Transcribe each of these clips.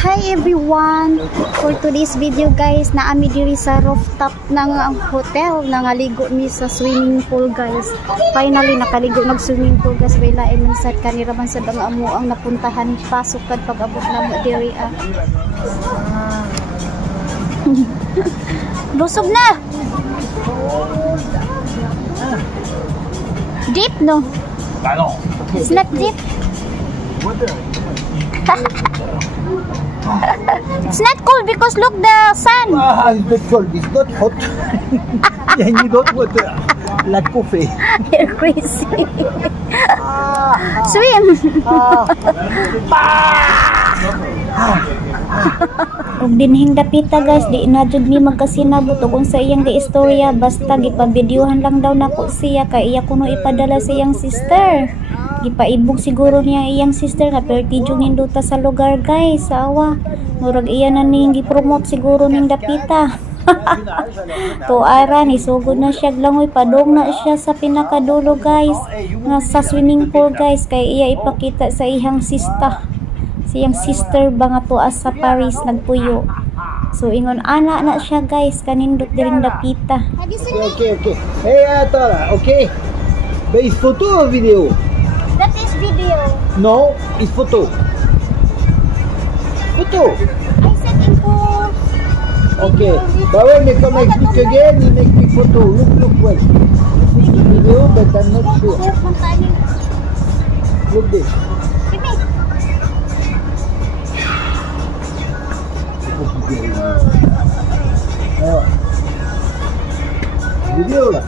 Hi everyone! For today's video guys, naami diri sa rooftop ng hotel. Nangaligo mi sa swimming pool guys. Finally nakaligo nag-swimming pool guys. Wala man sad kanira man sad ang amo ang napuntahan pasok kad pag-abot na mo diri Busog na! Deep no? It's not deep. It's not cold because look the sun. It's not cold. It's not hot. And you don't water like coffee. You're crazy. Swim. Og dinhing dapita guys, di na jud mi magkasinabot og unsa iyang giistorya, basta gipabidyohan lang daw nako siya kay iya kuno ipadala sa iyang sister. Gipaibog siguro niya iyang sister nga pertidyo ninduta sa lugar guys. Awa, murag iya na ning gipromote siguro ning dapita. Tuara ni sugod na siya langoy, padong na siya sa pinakadulo guys nga sa swimming pool guys kay iya ipakita sa iyang siyang sister ba nga tuas sa Paris nagpuyo. So ingon ana na siya guys kanindot diring dapita. Okay. Hey Atala, okay. But it's photo or video? That is video. No, it's photo. Photo. I said info. Okay. But when they come and speak again, you make me photo. Look well. This is video, but I'm not sure. Look this. Give me. Video lah.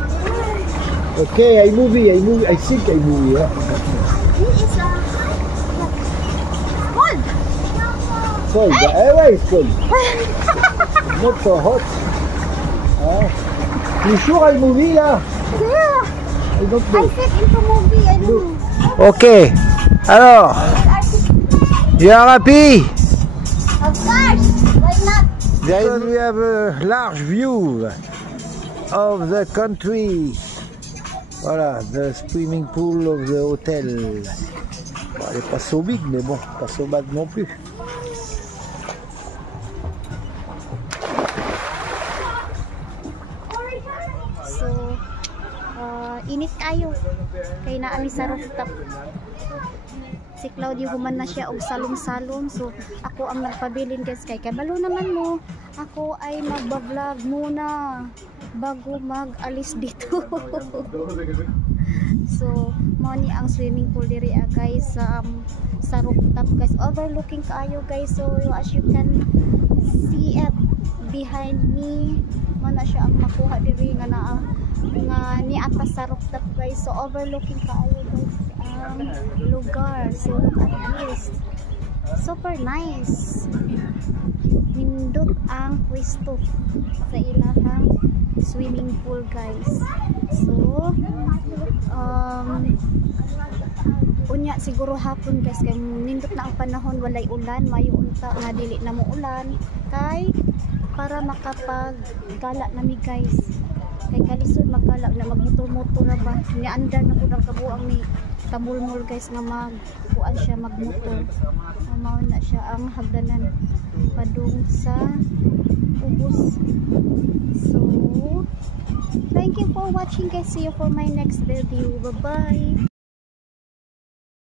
Okay, I movie. I think I movie. Yeah. This is cold. Cold. The air is cold. Not so hot. You sure I movie lah? Yeah. I don't I know. said info movie. I don't know. Okay. Alors, you are happy? Of course. Why not? Then we have a large view of the country. Voilà, the swimming pool of the hotel. Bon, elle est pas so big, mais bon, pas so bad non plus. So, init kayo. Kay naami sa rooftop. Si Claudio human na siya og salom-salom. So, ako ang nagpabilin guys kay kabalo naman mo. Ako ay magba-vlog muna bago mag-alis dito. So, mao ni ang swimming pool diri guys sa rooftop guys. Overlooking kaayo guys. So, as you can see it behind me, mana siya ang makuha diri nga ni atas sa rooftop guys. So, overlooking kaayo guys ang lugar. So, look at this. Super nice. Nindot ang pwesto sa ilahang swimming pool guys. So unya siguro hapon guys kay nindot na ang panahon, walay ulan, mayo unta nga dili na mo ulan kay para makapag-gala nami guys. Kay kalisod magkala na magmotor-motor na ba ni andar na pud ang kabuang ni tamulmol guys nga magkuan siya magmotor. Mao na siya ang hagdanan padung sa ubos. So thank you for watching guys. See you for my next video. Bye bye.